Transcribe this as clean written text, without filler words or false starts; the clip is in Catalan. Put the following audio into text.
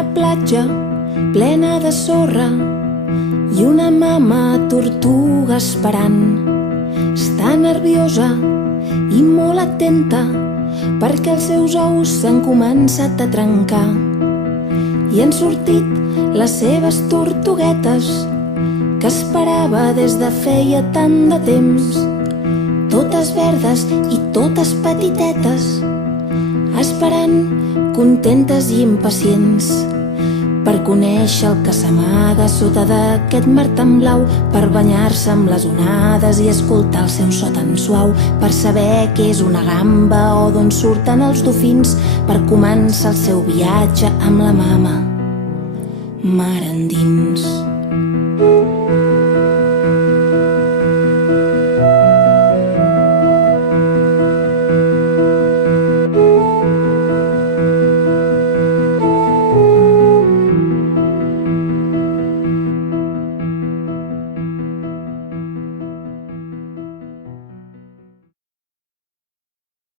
una platja plena de sorra i una mama tortuga esperant. Està nerviosa i molt atenta perquè els seus ous s'han començat a trencar i han sortit les seves tortuguetes que esperava des de feia tant de temps, totes verdes i totes petitetes, esperant, contentes i impacients, per conèixer el que s'amaga sota d'aquest mar tan blau, per banyar-se amb les onades i escoltar el seu so tan suau, per saber què és una gamba o d'on surten els dofins, per començar el seu viatge amb la mama mar endins.